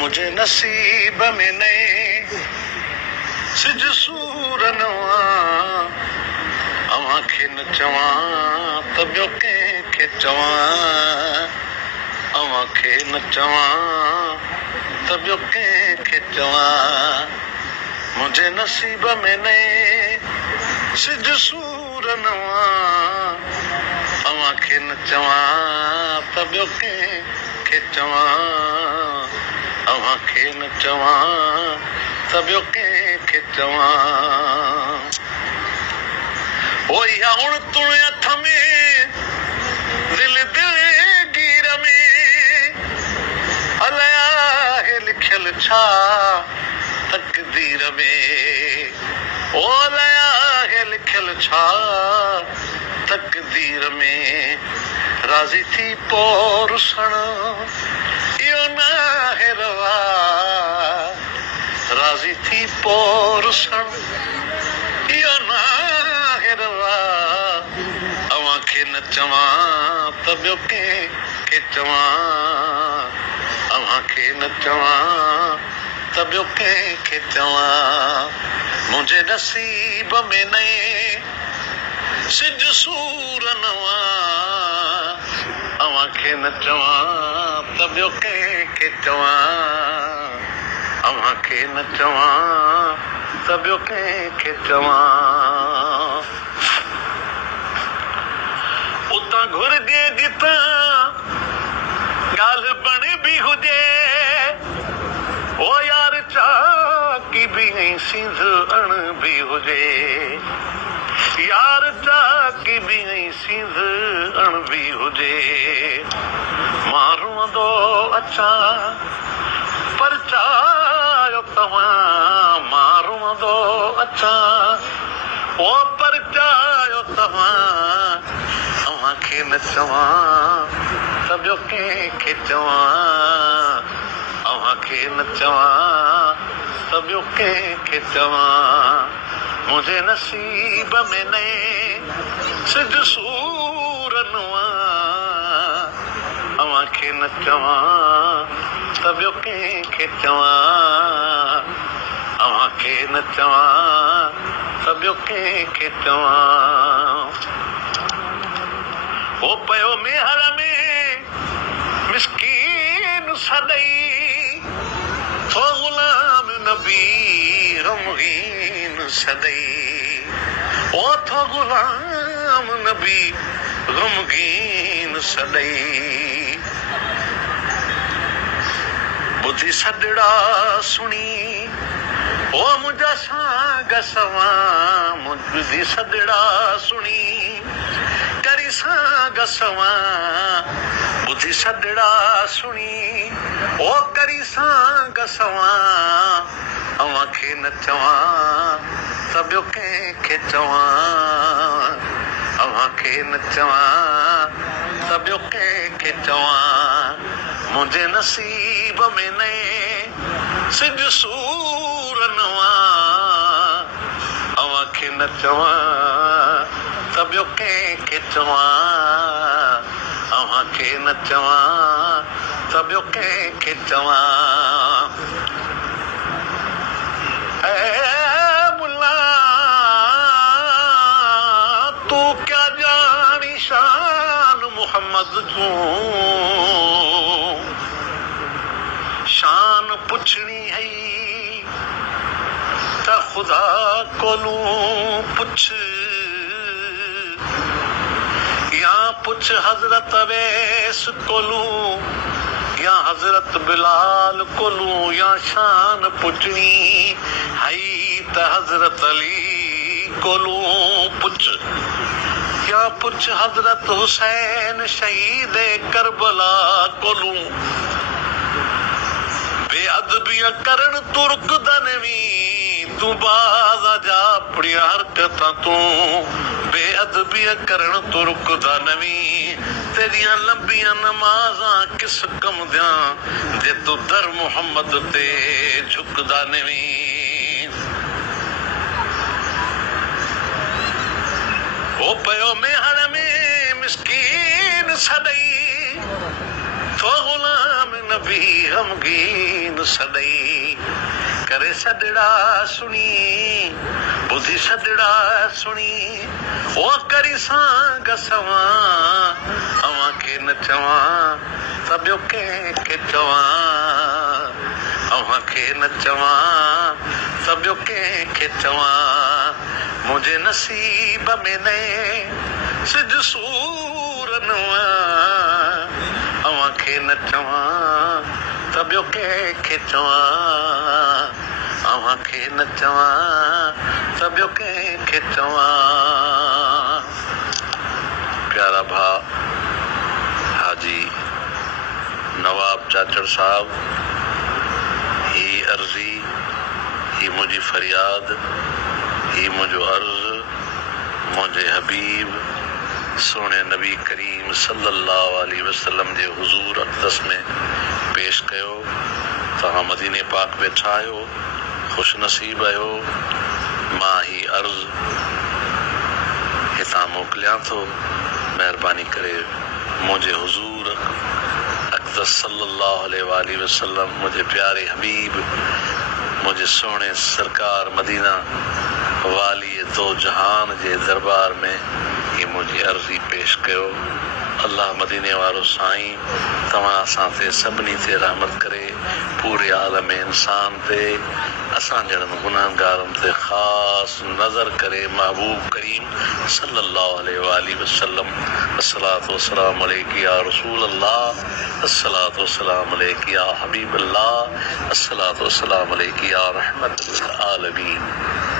मुझे नसीब में नए सिज सूर नवा अवां खे न चवां त ॿियो कंहिंखे चवां अवां खे न चवां त ॿियो कंहिंखे चवां मुंहिंजे नसीब में नए सिज सूर नवा अवां खे न चवां त ॿियो कंहिंखे चवां अवां खे न चवां त ॿियो कंहिंखे चवां ओया हुण तुण हथ में दिल दिल गिर में अलाए आहे लिखियल छा तकदीर में ओ अलाए आहे लिखियल छा तकदीर में राज़ी थी पोइ रुसण इहो न आहे रवा राज़ी थी पोइ रुसण इहो न आहे रवा अवां खे न चवां त ॿियो कंहिंखे चवां अवां खे न चवां त ॿियो कंहिंखे चवां मुंहिंजे नसीब में नए सिज सूर नवा अवां खे न चवां त ॿियो कंहिंखे चवां अवां खे न चवां त ॿियो कंहिंखे चवां उतां घुर्गे गितां ॻाल्हि बणे बि हुजे ओ यार चाकी बि ऐं सिंध अण बि हुजे यार चाकी बि ऐं सिंध अण बि हुजे मां रुअंदो अचां पर चाहियो तव्हां मां रुअंदो अचां ओ पर चाहियो तव्हां अवां खे न चवां त ॿियो कंहिंखे चवां अवां खे न चवां त ॿियो कंहिंखे चवां मुंहिंजे नसीब में नए सिज सूर नवा अवां खे न चवां त ॿियो कंहिंखे चवां अवां खे न चवां त ॿियो कंहिंखे चवां ओ पयो मेहर में मिस्कीन सॾई थो ग़ुलाम नबी ग़मगीन सॾई ओ थो ग़ुलाम नबी ग़मगीन सॾई ॿुधी सॾड़ा सुणी ओ मुंहिंजा साग सवां ॿुधी सॾड़ा सुणी करी साग सवां ॿुधी सॾड़ा सुणी ओ करी साग सवां अवां खे न चवां त ॿियो कंहिंखे चवां अवां खे न चवां त ॿियो कंहिंखे चवां मुंहिंजे नसीब में नए सिज सूर नवा अवां खे न चवां त ॿियो कंहिंखे चवां अवां खे न चवां त ॿियो कंहिंखे चवां मुला तूं क्या ॼाणी शान मुहम्मद जूं शान पुछणी हई त ख़ुदा कोलूं पुछ या पुछ हज़रत अवैस कोलूं या हज़रत बिलाल कोलूं या शान पुछणी हई त हज़रत अली कोलूं पुछ या पुछ हज़रत हुसैन शहीद करबला कोलूं बेअदबीअ करण तुर्क दनवी तूं बाज़ जा अपणिया हरकतां तूं बेअदबीअ करण तुर्क दनवी तेरियां लंबियां नमाज़ां किस कम दियां जे तूं दर मुहम्मद ते झुकदा नवी ओ पयो मेहर में मिस्कीन सॾई थो ग़ुलाम نبی غمگین سدئی کرے سدڑا سنی بدھی سدڑا سنی او کری سانگ سواں اواں کے نچواں تبیو کے چواں اواں کے نچواں تبیو کے چواں مجھے نصیب میں نے سج سورنواں اواں کے نچواں تبیو کے چواں اواں کے نچواں تبیو کے چواں. پیارا بھا حاجی نواب چاچڑ صاحب ہی عرضی ہی مجھے فریاد ہی مجھو عرض مجھے حبیب سونے نبی کریم صلی اللہ علیہ وسلم جے حضور اقدس میں پیش کیو. تہاں مدینے پاک بیٹھا آیو خوش نصیب آیو. ماں ہی عرض ہتاں موکلیاں تو مہربانی کرے مجھے حضور اقدس صلی اللہ علیہ وآلہ وسلم مجھے پیارے حبیب مجھے سونے سرکار مدینہ والی دو جہان جے دربار میں یہ مجھے عرضی پیش کیو. اللہ مدینے وارو سائیں تمام اساں تے سبنی تے رحمت کرے پورے عالم انسان تے اساں جڑن گناہگارن تے خاص نظر کرے محبوب کریم صلی اللہ علیہ وآلہ وسلم. الصلاۃ والسلام علیک یا رسول اللہ الصلاۃ والسلام علیک یا حبیب اللہ الصلاۃ والسلام علیک یا رحمت للعالمین.